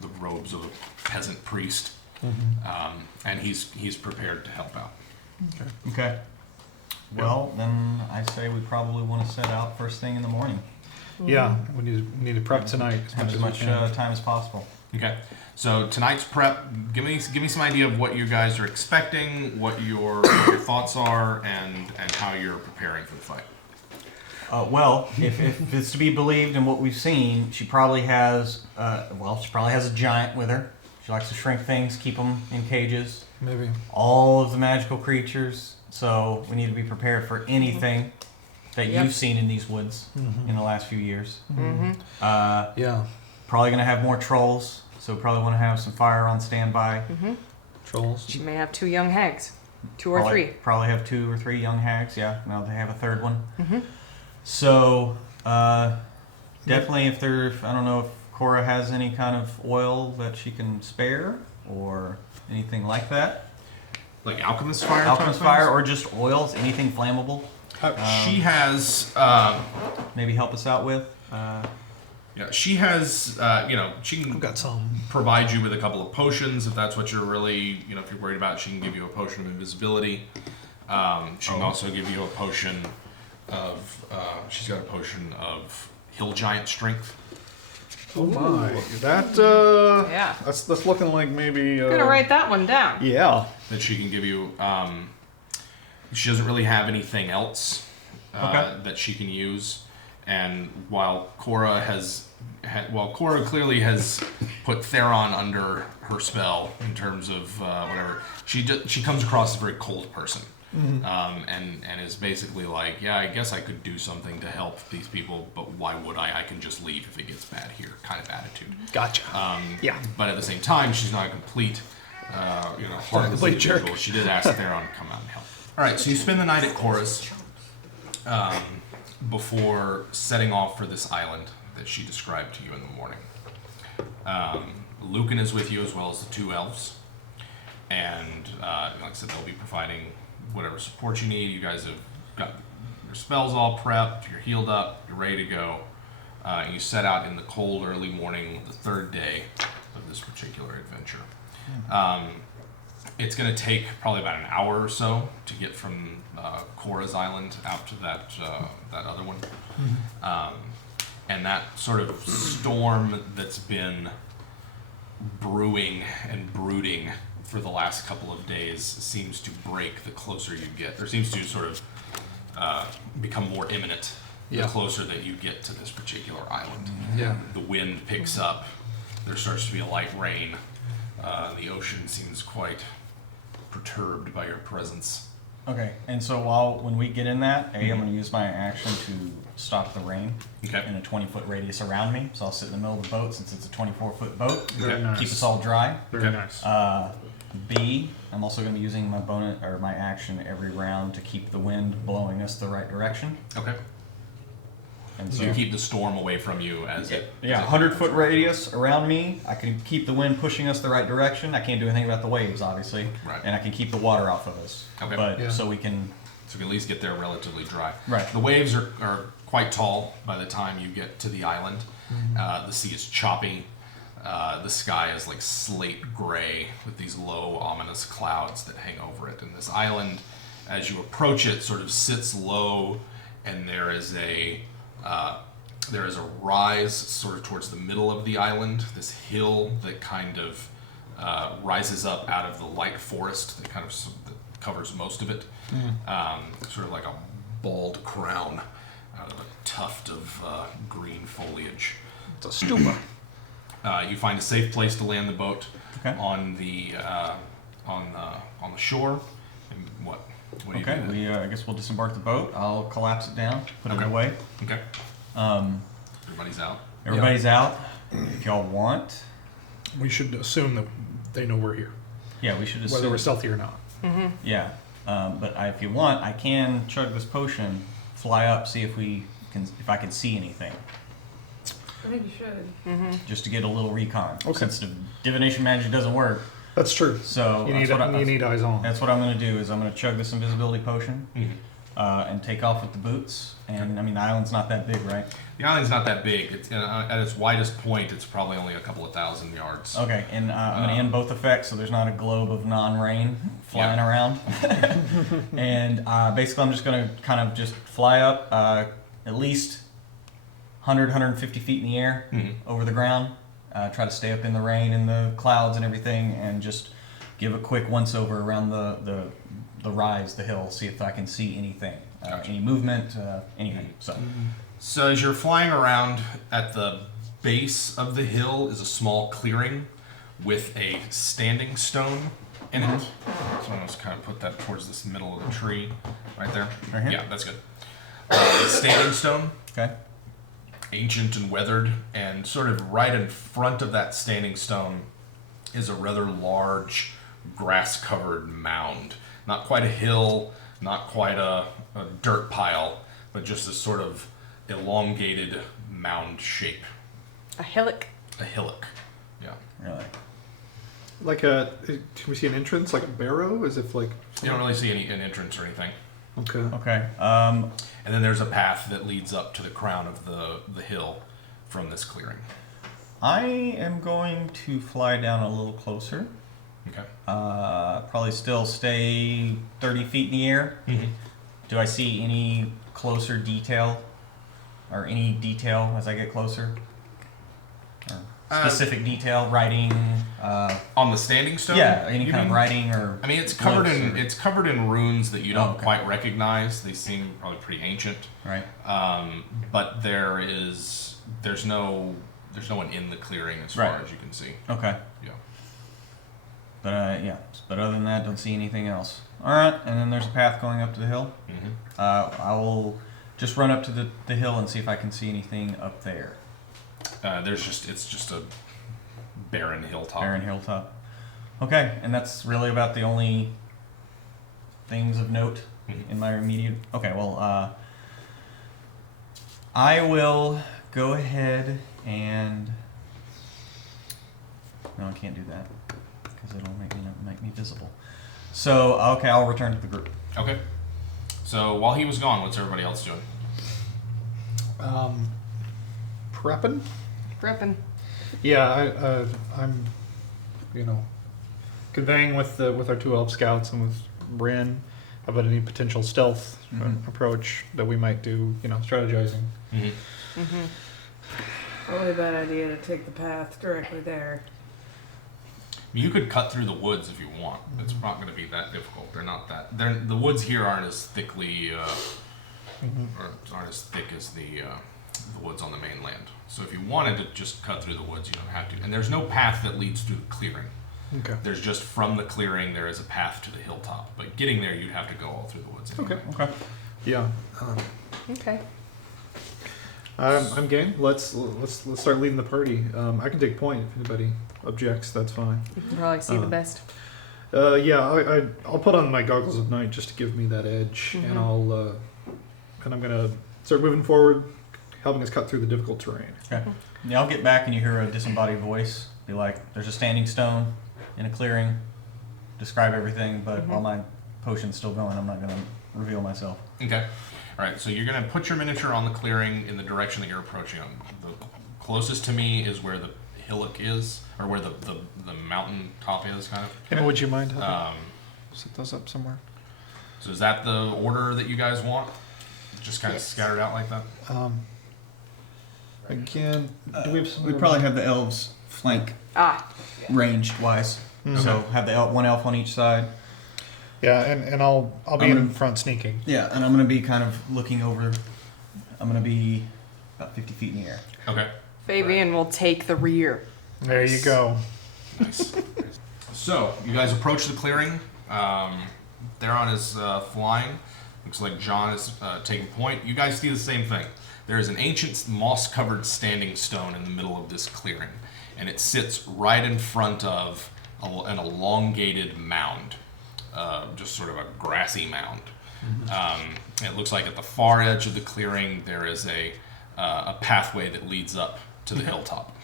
the robes of a peasant priest. And he's prepared to help out. Okay. Well, then I say we probably want to set out first thing in the morning. Yeah, we need to prep tonight. Have as much time as possible. Okay. So tonight's prep, give me some idea of what you guys are expecting, what your thoughts are, and how you're preparing for the fight. Well, if it's to be believed in what we've seen, she probably has a giant with her. She likes to shrink things, keep them in cages. Maybe. All of the magical creatures. So we need to be prepared for anything that you've seen in these woods in the last few years. Yeah. Probably going to have more trolls. So we probably want to have some fire on standby. Trolls. She may have 2 young hags. 2 or 3. Probably have 2 or 3 young hags, yeah. Now they have a third one. So, definitely I don't know if Cora has any kind of oil that she can spare or anything like that. Like alchemist fire? Alchemist fire or just oils, anything flammable. She has... maybe help us out with. Yeah, she has, she can got some. Provide you with a couple of potions if that's what you're really, if you're worried about. She can give you a potion of invisibility. She can also give you a potion of, she's got a potion of hill giant strength. Oh my. That's looking like maybe... I'm going to write that one down. Yeah. That she can give you. She doesn't really have anything else that she can use. And while Cora clearly has put Theron under her spell in terms of whatever, she comes across as a very cold person, and is basically like, yeah, I guess I could do something to help these people, but why would I? I can just leave if it gets bad here, kind of attitude. Gotcha. Yeah. But at the same time, she's not a complete heartless individual. She did ask Theron to come out and help. All right, so you spend the night at Chorus before setting off for this island that she described to you in the morning. Lucan is with you as well as the 2 elves. And like I said, they'll be providing whatever support you need. You guys have got your spells all prepped, you're healed up, you're ready to go. And you set out in the cold early morning of the 3rd day of this particular adventure. It's going to take probably about an hour or so to get from Cora's Island out to that other one. And that sort of storm that's been brewing and brooding for the last couple of days seems to break the closer you get, or seems to sort of become more imminent the closer that you get to this particular island. The wind picks up, there starts to be a light rain, the ocean seems quite perturbed by your presence. Okay, and so when we get in that, I'm going to use my action to stop the rain in a 20-foot radius around me. So I'll sit in the middle of the boat since it's a 24-foot boat. Very nice. Keep us all dry. Very nice. B, I'm also going to be using my bonus or my action every round to keep the wind blowing us the right direction. Okay. And So you keep the storm away from you as it... Yeah, 100-foot radius around me. I can keep the wind pushing us the right direction. I can't do anything about the waves, obviously. Right. And I can keep the water off of us. Okay. But so we can... So we can at least get there relatively dry. Right. The waves are quite tall by the time you get to the island. The sea is choppy. The sky is like slate gray with these low, ominous clouds that hang over it. And this island, as you approach it, sort of sits low, and there is a rise sort of towards the middle of the island, this hill that kind of rises up out of the light forest that kind of that covers most of it, sort of like a bald crown out of a tuft of green foliage. It's a stupa. You find a safe place to land the boat Okay. on the shore. And what do you do? Okay, I guess we'll disembark the boat. I'll collapse it down, put it away. Okay. Everybody's out. Everybody's out. If y'all want, We should assume that they know we're here, yeah, we should assume. whether we're stealthy or not. Yeah, but if you want, I can chug this potion, fly up, see if I can see anything, I think you should. just to get a little recon. Okay. Since the divination magic doesn't work, That's true. so You need eyes on. that's what I'm going to do. Is I'm going to chug this invisibility potion and take off with the boots. And I mean, the island's not that big, right? The island's not that big. It's at its widest point. It's probably only a couple of thousand yards. Okay, and I'm going to end both effects, so there's not a globe of non-rain flying around. And basically, I'm just going to kind of just fly up at least 100, 150 feet in the air over the ground. Try to stay up in the rain and the clouds and everything, and just give a quick once-over around the rise, the hill, see if I can see anything. Gotcha. Any movement, anything. So as you're flying around, at the base of the hill is a small clearing with a standing stone in it. So I'm just kind of put that towards this middle of the tree, right there. Right here? Yeah, that's good. Standing stone, Okay. ancient and weathered, and sort of right in front of that standing stone is a rather large grass-covered mound. Not quite a hill, not quite a dirt pile, but just a sort of elongated mound shape. A hillock. A hillock. Yeah. Really? Can we see an entrance, like a barrow, as if like? You don't really see an entrance or anything. Okay. Okay. And then there's a path that leads up to the crown of the hill from this clearing. I am going to fly down a little closer. Okay. Probably still stay 30 feet in the air. Do I see any closer detail? Or any detail as I get closer? Or specific detail, writing? On the standing stone? Yeah, any you kind mean? of writing or... I mean, it's covered in runes that you don't okay. quite recognize. They seem probably pretty ancient. Right. But there's no one in the clearing as far as you can see. Okay. Yeah. But other than that, don't see anything else. All right, and then there's a path going up to the hill. I will just run up to the hill and see if I can see anything up there. It's just a barren hilltop. Barren hilltop. Okay, and that's really about the only things of note in my immediate... Okay, well, I will go ahead and... No, I can't do that, because it'll make me visible. So, okay, I'll return to the group. Okay. So while he was gone, what's everybody else doing? Prepping? Ripping. Yeah, I'm, conveying with our 2 elf scouts and with Rinn about any potential stealth approach that we might do, strategizing. Probably a bad idea to take the path directly there. You could cut through the woods if you want. It's not going to be that difficult. The woods here aren't as thickly, or aren't as thick as the woods on the mainland. So if you wanted to just cut through the woods, you don't have to. And there's no path that leads through the clearing. Okay. There's just from the clearing there is a path to the hilltop. But getting there, you'd have to go all through the woods. Anyway. Okay. Yeah. Okay. I'm game. Let's start leading the party. I can take point if anybody objects. That's fine. You can probably see the best. Yeah, I'll put on my goggles of night just to give me that edge, and I'm gonna start moving forward, helping us cut through the difficult terrain. Okay. Yeah, I'll get back and you hear a disembodied voice. Be like, there's a standing stone in a clearing. Describe everything, but while my potion's still going, I'm not going to reveal myself. Okay. All right, so you're going to put your miniature on the clearing in the direction that you're approaching. The closest to me is where the hillock is, or where the mountain top is, kind of. Emma, would you mind set those up somewhere? So is that the order that you guys want? Just kind of scattered out like that? Again, do we have some... We probably have the elves flank ranged wise. So have the one elf on each side. Yeah, and I'll be in front sneaking. Yeah, and I'm going to be kind of looking over. I'm going to be about 50 feet in the air. Okay. Fabian will take the rear. There you go. Nice. So, you guys approach the clearing. Theron is flying. Looks like John is taking point. You guys see the same thing. There is an ancient moss-covered standing stone in the middle of this clearing, and it sits right in front of an elongated mound, just sort of a grassy mound. It looks like at the far edge of the clearing there is a pathway that leads up to the hilltop.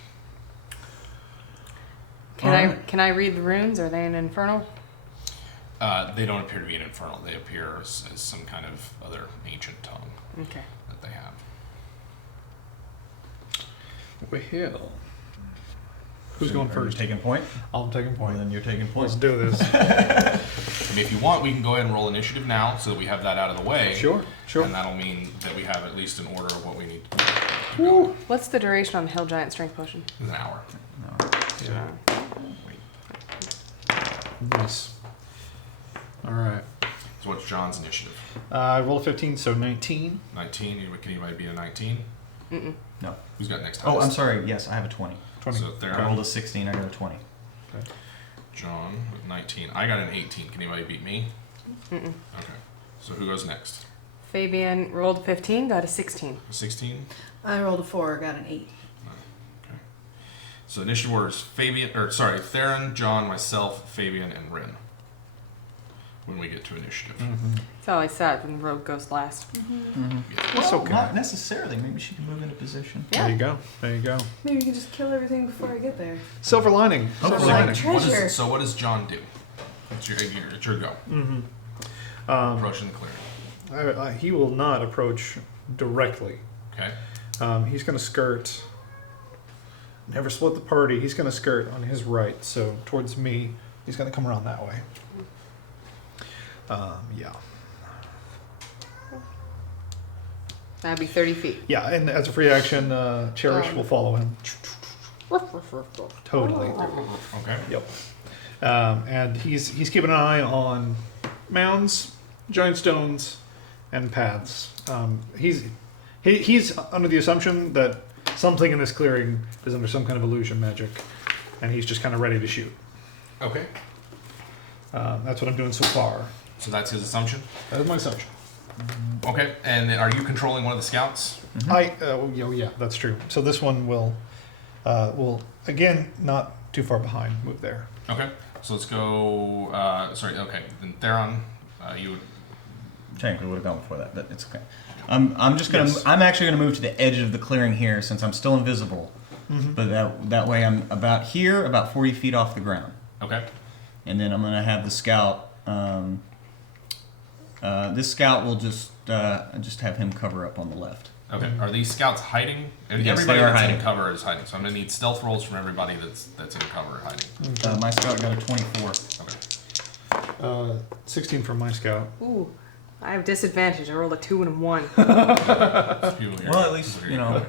Can I read the runes? Are they in Infernal? They don't appear to be an infernal. They appear as some kind of other ancient tongue that they have. Well, who's going first? Taking point? I'm taking point. Well, then you're taking point. Let's do this. I mean, if you want, we can go ahead and roll initiative now so that we have that out of the way. Sure. And that'll mean that we have at least an order of what we need to Woo. What's the duration on the Hill Giant Strength Potion? It's an hour. Yeah. Nice. All right. So what's John's initiative? I rolled a 15, so 19. 19. Can anybody beat a 19? No. Who's got next time? Oh, I'm sorry. Yes, I have a 20. 20. So Theron. I rolled a 16. I got a 20. Okay. John with 19. I got an 18. Can anybody beat me? Okay. So who goes next? Fabian rolled 15, got a 16. 16? I rolled a 4, got an 8. Okay. So initiative order is Theron, John, myself, Fabian, and Rinn. When we get to initiative. That's how I said when the rogue goes last. That's okay. Not necessarily. Maybe she can move into position. Yeah. There you go. There you go. Maybe you can just kill everything before I get there. Silver lining. Hopefully. Like treasure. So what does John do? It's your go. Approaching the clearing. He will not approach directly. Okay. He's going to skirt. Never split the party. He's going to skirt on his right, so towards me. He's going to come around that way. Yeah. That'd be 30 feet. Yeah, and as a free action, Cherish will follow him. Totally. Okay. Yep. And he's keeping an eye on mounds, giant stones, and paths. He's under the assumption that something in this clearing is under some kind of illusion magic, and he's just kind of ready to shoot. Okay. That's what I'm doing so far. So that's his assumption? That is my assumption. Okay. And are you controlling one of the scouts? Yeah, that's true. So this one will again, not too far behind, move there. Okay. So let's go. Sorry. Okay. Then Theron, you would. Technically would have gone before that, but it's okay. I'm just gonna. Yes. I'm actually gonna move to the edge of the clearing here since I'm still invisible. But that way I'm about here, about 40 feet off the ground, Okay. and then I'm gonna have the scout. This scout will just have him cover up on the left. Okay. Are these scouts hiding? Yes, Everybody they are that's hiding. in cover is hiding. So I'm gonna need stealth rolls from everybody that's in cover hiding. My scout got a 24. Okay. 16 from my scout. Ooh, I have disadvantage. I rolled a 2 and a 1. There's people here. Well, at least you know.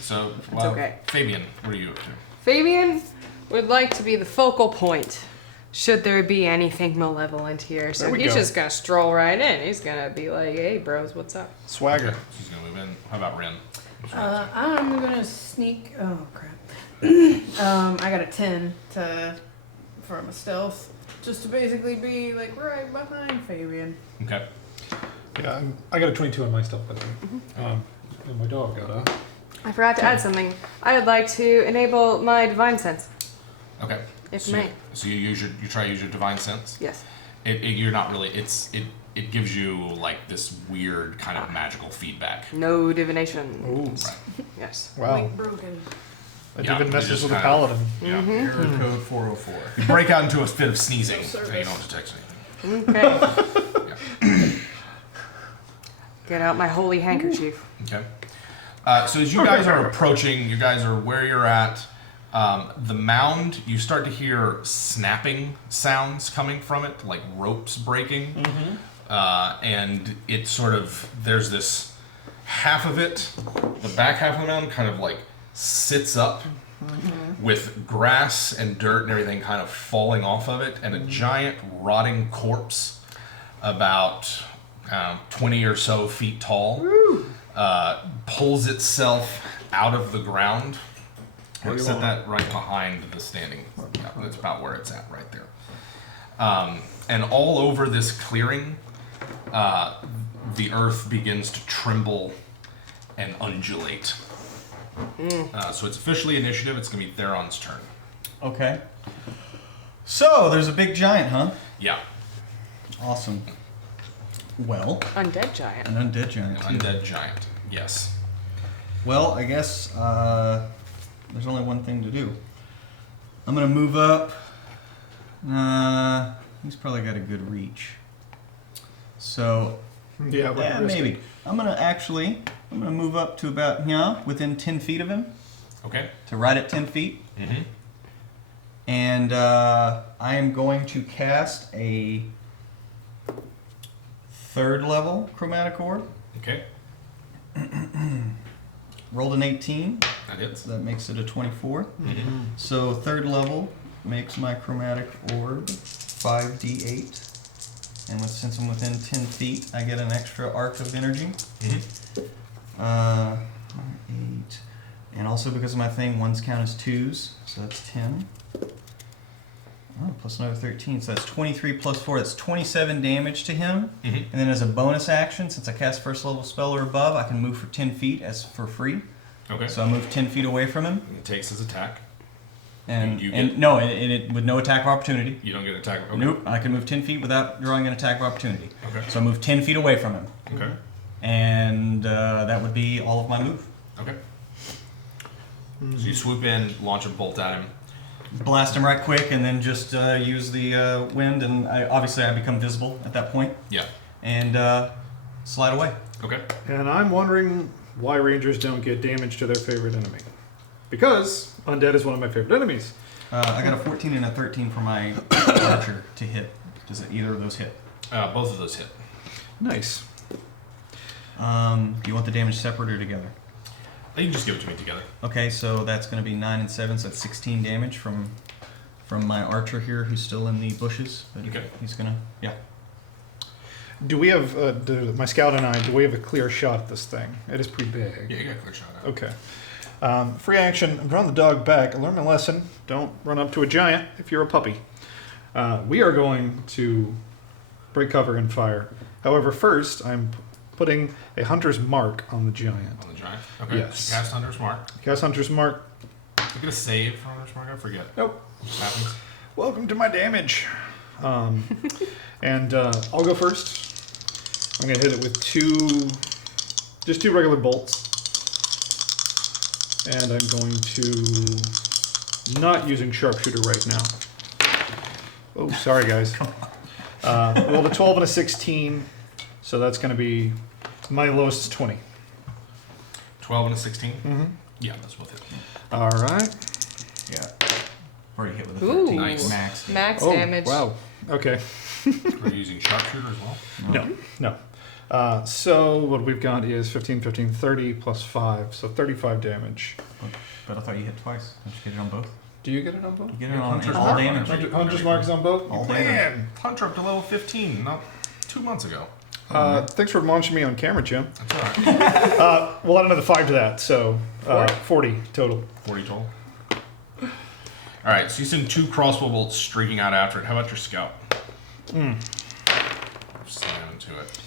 So, well, okay. Fabian, what are you up to? Fabian would like to be the focal point should there be anything malevolent here. So There we he's go. just gonna stroll right in. He's gonna be like, "Hey, bros, what's up?" Swagger. She's gonna move in. How about Rinn? I'm gonna sneak. Oh crap! I got a 10 for my stealth, just to basically be like right behind Fabian. Okay. Yeah, I got a 22 on my stuff, by the way. And my dog got a. I forgot to add something. I would like to enable my divine sense, Okay. if So, may. so you try to use your divine sense. Yes. You're not really. It gives you like this weird kind of magical feedback. No divination. Ooh. Right. Yes. Wow. Link broken. That Yeah, even it messes just with a kinda- paladin. Yeah. Error code 404. You break out into a fit of sneezing, and you Service. don't detect anything. Okay. Get out my holy handkerchief. Okay. So as you guys are approaching, you guys are where you're at. The mound, you start to hear snapping sounds coming from it, like ropes breaking. And it sort of, there's this half of it, the back half of the mound kind of like sits up with grass and dirt and everything kind of falling off of it, and a giant rotting corpse about 20 or so feet tall pulls itself out of the ground. And set that right behind the standing. Yeah, that's about where it's at, right there. And all over this clearing, the earth begins to tremble and undulate. So it's officially initiative. It's going to be Theron's turn. Okay. So there's a big giant, huh? Yeah. Awesome. Well, Undead giant. an undead giant too. Undead giant. Yes. Well, I guess there's only one thing to do. I'm gonna move up. He's probably got a good reach. So Yeah, yeah, maybe. I'm gonna move up to about within 10 feet of him. Okay. To right at 10 feet. Mm-hmm. And I am going to cast a 3rd level chromatic orb. Okay. Rolled an 18. That hits. So that makes it a 24. Mm-hmm. So 3rd level makes my chromatic orb 5d8. And since I'm within 10 feet, I get an extra arc of energy. Mm-hmm. 8. And also because of my thing, ones count as 2s. So that's 10. Oh, plus another 13. So that's 23 plus 4. That's 27 damage to him. Mm-hmm. And then as a bonus action, since I cast 1st level spell or above, I can move for 10 feet as for free. Okay. So I move 10 feet away from him. It takes his attack. And, You and get- no, it with no attack of opportunity. You don't get an attack. Okay. Nope, I can move 10 feet without drawing an attack of opportunity. Okay. So I move 10 feet away from him. Okay. And that would be all of my move. Okay. So you swoop in, launch a bolt at him. Blast him right quick, and then just use the wind, and obviously I become visible at that point, Yeah. and slide away. Okay. And I'm wondering why rangers don't get damage to their favorite enemy. Because undead is one of my favorite enemies. I got a 14 and a 13 for my archer to hit. Does either of those hit? Both of those hit. Nice. Do you want the damage separate or together? You can just give it to me together. Okay, so that's going to be 9 and 7, so that's 16 damage from my archer here, who's still in the bushes. But Okay. he's gonna, yeah. Do we have, my scout and I, do we have a clear shot at this thing? It is pretty big. Yeah, you got a clear shot at it. Okay. Free action, run the dog back. I learned my lesson. Don't run up to a giant if you're a puppy. We are going to break cover and fire. However, first, I'm putting a hunter's mark on the giant. On the giant. Okay. Yes. So cast Hunter's Mark. Cast hunter's mark. You get a save for Hunter's Mark. I forget. Nope. What happens? Welcome to my damage. And I'll go first. I'm going to hit it with just two regular bolts. And I'm going to not using sharpshooter right now. Oh, sorry guys. Rolled a 12 and a 16, so that's going to be my lowest is 20. 12 and a 16? Mm-hmm. Yeah, that's both hit. All right. Yeah. Already hit with a Ooh. 13. Nice. Max. Max Oh, damage. wow. Okay. Are you using sharpshooter as well? No. So what we've got is 15, 15, 30 plus 5, so 35 damage. But I thought you hit twice. Don't you get it on both? Do you get it on both? You get it on Hunter's all Mark. damage. Hunter's Mark is on both? All Man! Hunter up to level 15, not 2 months ago. Thanks for launching me on camera, Jim. That's alright. We'll add another 5 to that, so 40 total. 40 total. Alright, so you send 2 crossbow bolts streaking out after it. How about your scout? Slam into it.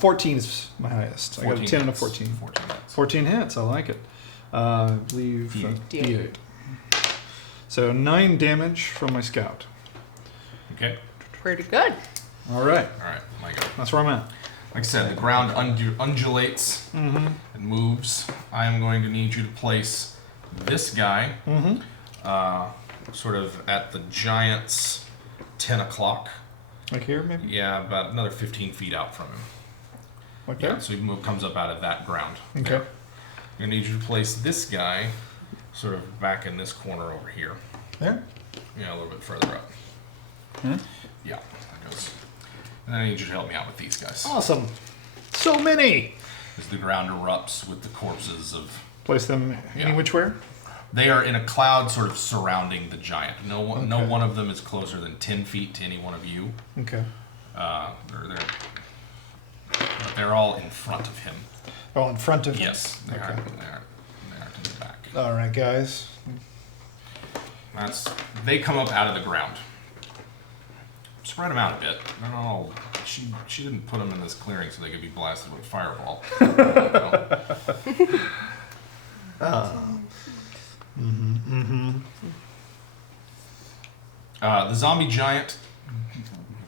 14 is my highest. I got a 10 and a 14. 14 hits. 14 hits, I like it. I believe D8. So 9 damage from my scout. Okay. Pretty good. All right, Alright, my go. that's where I'm at. Like I said, the ground undulates and moves. I am going to need you to place this guy sort of at the giant's 10 o'clock. Like here, maybe? Yeah, about another 15 feet out from him. Like Yeah, that? so he comes up out of that ground. Okay. There. I'm going to need you to place this guy sort of back in this corner over here. There? Yeah, a little bit further up. Yeah, that goes. And then I need you to help me out with these guys. Awesome. So many! As the ground erupts with the corpses of... Place them any Yeah. which way? They are in a cloud sort of surrounding the giant. No Okay. one of them is closer than 10 feet to any one of you. Okay. They're all in front of him. Oh, in front of him? Yes, they Okay. aren't in the back. All right, guys. They come up out of the ground. Spread them out a bit. They're not all. She didn't put them in this clearing so they could be blasted with fireball. The zombie giant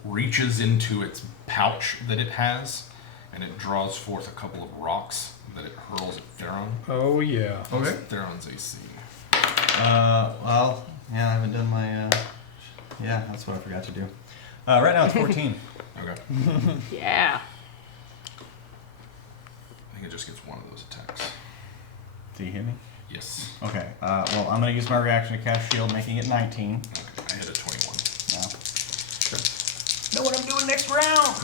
reaches into its pouch that it has, and it draws forth a couple of rocks that it hurls at Theron. Oh, yeah. What's Theron's AC? Well, yeah, I haven't done my, yeah, that's what I forgot to do. Right now it's 14. Okay. Yeah. I think it just gets one of those attacks. Do you hear me? Yes. Okay, well, I'm going to use my reaction to cast shield, making it 19. Okay, I hit a 21. Now. Know what I'm doing next round!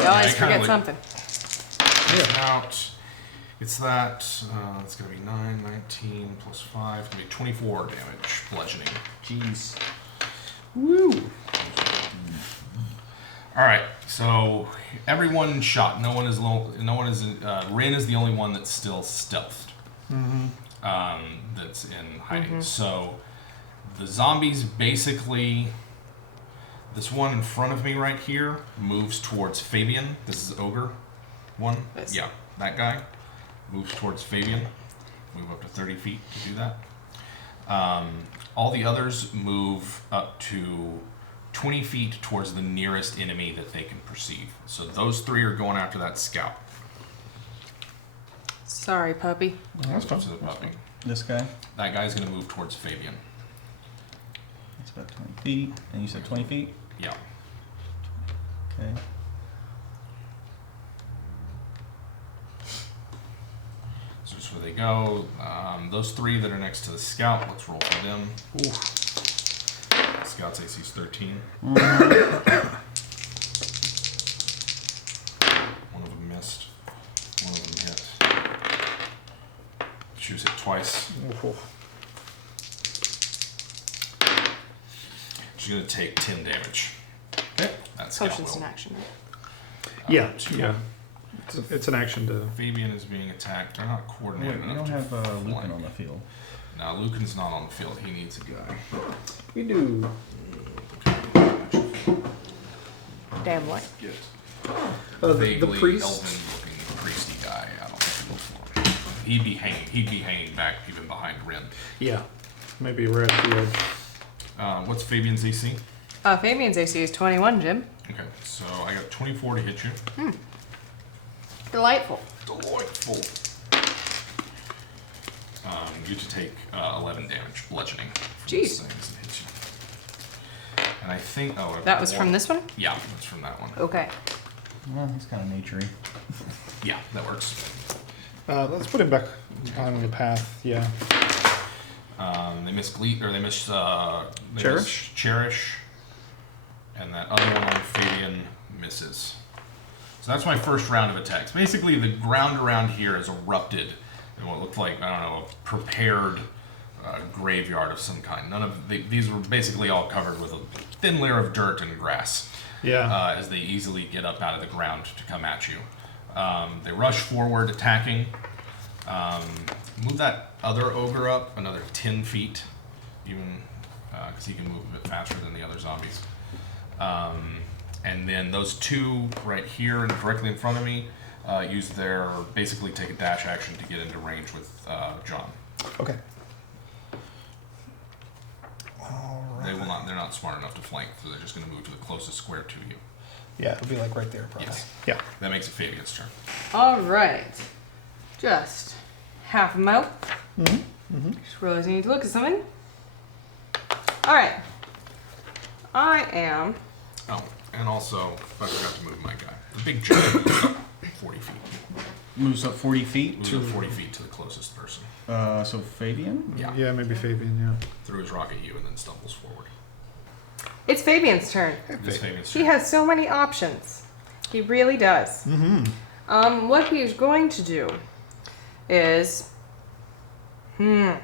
You always kinda forget like- something. Out. It's that. It's going to be 9, 19 plus 5. It's going to be 24 damage, bludgeoning. Jeez. Woo! All right. So everyone shot. No one is. Rinn is the only one that's still stealthed. That's in hiding. So the zombies basically. This one in front of me right here moves towards Fabian. This is Ogre one. This. Yeah, that guy moves towards Fabian. Move up to 30 feet to do that. All the others move up to 20 feet towards the nearest enemy that they can perceive. So those 3 are going after that scout. Sorry, puppy. That's fine. To the puppy. This guy? That guy's going to move towards Fabian. It's about 20 feet. And you said 20 feet? Yeah. Okay. So that's where they go. Those 3 that are next to the scout, let's roll for them. Ooh. Scout's AC is 13. One of them missed. One of them hit. She was hit twice. Ooh. She's going to take 10 damage. Okay. That scout Potions in will. action. Yeah, yeah. It's an action to... Fabian is being attacked. They're not Wait, coordinated we enough don't to have Lucan flank. on the field. No, Lucan's not on the field. He needs a guy. We do. Damn what? Get The vaguely priest. elven-looking priesty guy. I don't think he'll for him. He'd be hanging back even behind Rinn. Yeah. Maybe we're at the edge. What's Fabian's AC? Fabian's AC is 21, Jim. Okay, so I got 24 to hit you. Delightful. Delightful. You to take 11 damage, bludgeoning. From Jeez. this thing as it hits you. And I think, That was from this one? Yeah, that's from that one. Okay. Well, he's kind of naturey. Yeah, that works. Let's put him back on the path. Yeah. They miss Cherish? Cherish. And that other one on Fabian misses. So that's my first round of attacks. Basically, the ground around here is erupted in what looked like, I don't know, a prepared graveyard of some kind. These were basically all covered with a thin layer of dirt and grass. Yeah. As they easily get up out of the ground to come at you. They rush forward, attacking. Move that other ogre up another 10 feet, even because he can move a bit faster than the other zombies. And then those two right here and directly in front of me use their, basically take a dash action to get into range with John. Okay. They will not. They're not smart enough to flank, so they're just going to move to the closest square to you. Yeah, it'll be like right there, probably. Yes. Yeah. That makes it Fabian's turn. All right. Just half a mouth. Just realized I need to look at something. All right. I am. Oh, and also I forgot to move my guy. The big giant moves up 40 feet. Moves up 40 feet. Moves up 40 feet to the closest person. So Fabian? Yeah. Yeah, maybe Fabian. Yeah. Threw his rock at you and then stumbles forward. It's Fabian's turn. This Fabian's He turn. has so many options. He really does. What he's going to do is, he's going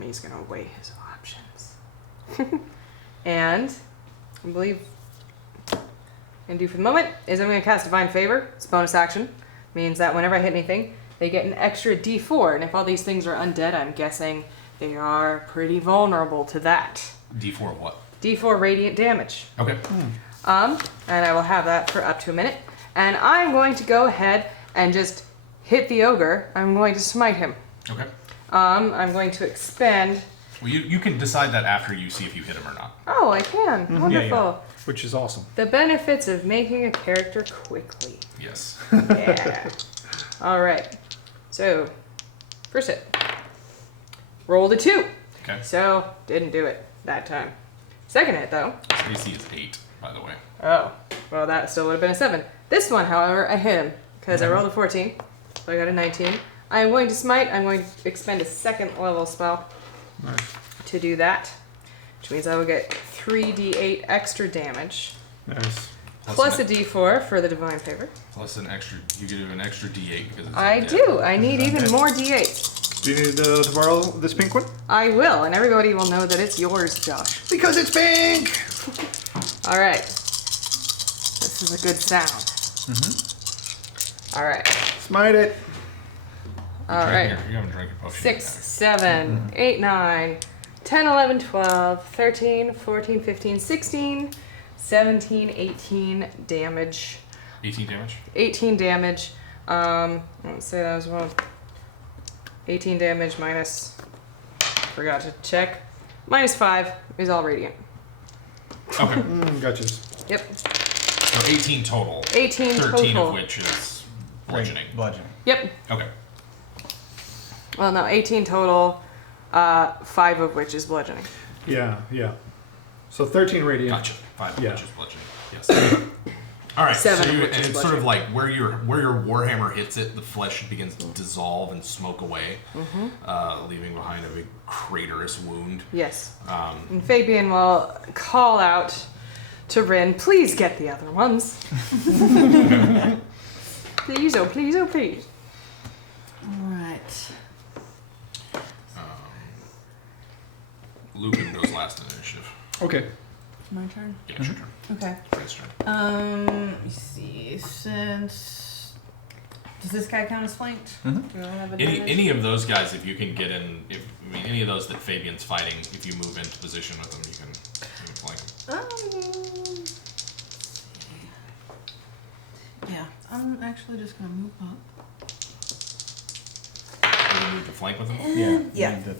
to weigh his options. And I believe, and do for the moment is I'm going to cast Divine Favor. It's a bonus action. Means that whenever I hit anything, they get an extra D4. And if all these things are undead, I'm guessing they are pretty vulnerable to that. D4 of what? D4 radiant damage. Okay. And I will have that for up to a minute. And I'm going to go ahead and just hit the ogre. I'm going to smite him. Okay. I'm going to expend. Well, you can decide that after you see if you hit him or not. Oh, I can. Wonderful. Yeah. Which is awesome. The benefits of making a character quickly. Yes. Yeah. All right. So, first hit. Rolled a 2. Okay. So, didn't do it that time. Second hit, though. His AC is 8, by the way. Oh, well, that still would have been a 7. This one, however, I hit him because I rolled a 14, so I got a 19. I am going to smite. I'm going to expend a second level spell to do that, which means I will get 3d8 extra damage Nice. plus a d4 for the Divine Favor. Plus an extra, you can do an extra D8 because it's I undead. do. I need even more d8s. Do you need to borrow this pink one? I will, and everybody will know that it's yours, Josh. Because it's pink! All right. This is a good sound. All right. Smite it. All right. Here, you haven't drank your potion. 6, 7, 8, 9, 10, 11, 12, 13, 14, 15, 16, 17, 18 damage. 18 damage? 18 damage. Let's say that was one. 18 damage minus, forgot to check, minus 5 is all radiant. Okay. Gotcha. Yep. So 18 total. 18 13 total. of which is bludgeoning. Bludgeoning. Yep. Okay. Well, no, 18 total, 5 of which is bludgeoning. Yeah, yeah. So 13 radiant. Gotcha. 5 of Yeah. which is bludgeoning. Yes. All right. 7 so of you, which and is it's sort of like where your warhammer hits it, the flesh begins to dissolve and smoke away, leaving behind a big craterous wound. Yes. And Fabian will call out to Rinn, please get the other ones. Please, oh please, oh please. Alright. Lupin goes last in initiative. Okay. My turn? Yeah, it's your turn. Okay. Friend's turn. Let me see. Since. Does this guy count as flanked? Do I have advantage? Any of those guys, if you can get in, any of those that Fabian's fighting, if you move into position with them, you can flank them. Yeah, I'm actually just gonna move up. You need to flank with them? Yeah. Yeah. You need to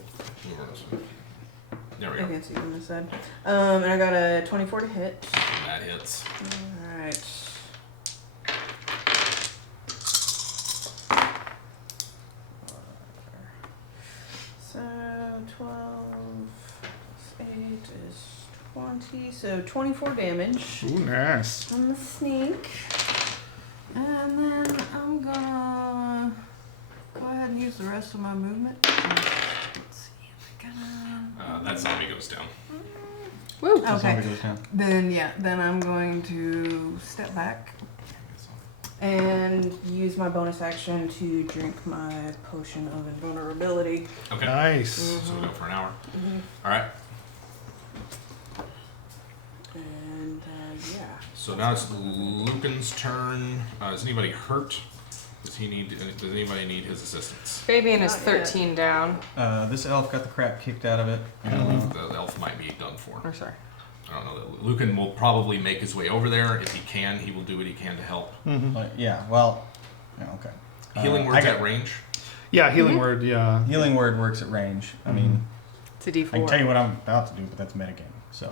There we go. I can't see on this side. And I got a 24 to hit. That hits. Alright. So 12 plus 8 is 20. So 24 damage Ooh, nice. on the sneak. And then I'm gonna go ahead and use the rest of my movement. Let's see if I can. That zombie goes down. Woo. Okay. Somebody goes down. Then I'm going to step back and use my bonus action to drink my potion of invulnerability. Okay. Nice. So we go for an hour. All right. And yeah. So now it's Lucan's turn. Is anybody hurt? Does anybody need his assistance? Fabian is Not yet. 13 down. This elf got the crap kicked out of it. The elf might be done for. Or sorry. I don't know. Lucan will probably make his way over there. If he can, he will do what he can to help. Yeah, well, yeah, okay. Healing I word's got- at range. Yeah, healing word. Yeah. Healing word works at range. I mean, It's a D4. I can tell you what I'm about to do, but that's metagaming. So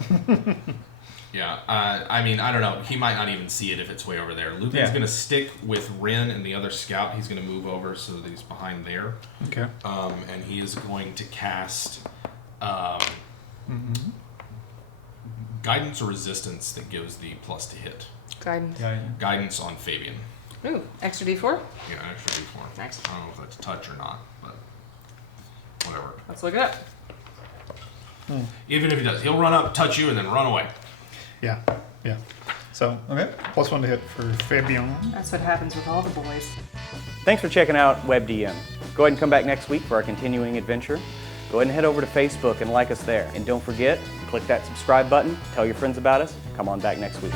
Yeah. I mean, I don't know. He might not even see it if it's way over there. Lucan's Yeah. going to stick with Rinn and the other scout. He's going to move over so that he's behind there. Okay. And he is going to cast guidance or resistance that gives the plus to hit. Guidance. Guidance on Fabian. Ooh, extra D4? Yeah, extra D4. Nice. I don't know if that's touch or not, but whatever. Let's look it up. Even if he does, he'll run up, touch you, and then run away. Yeah. Yeah. So okay. +1 to hit for Fabian. That's what happens with all the boys. Thanks for checking out WebDM. Go ahead and come back next week for our continuing adventure. Go ahead and head over to Facebook and like us there. And don't forget, click that subscribe button, tell your friends about us. Come on back next week.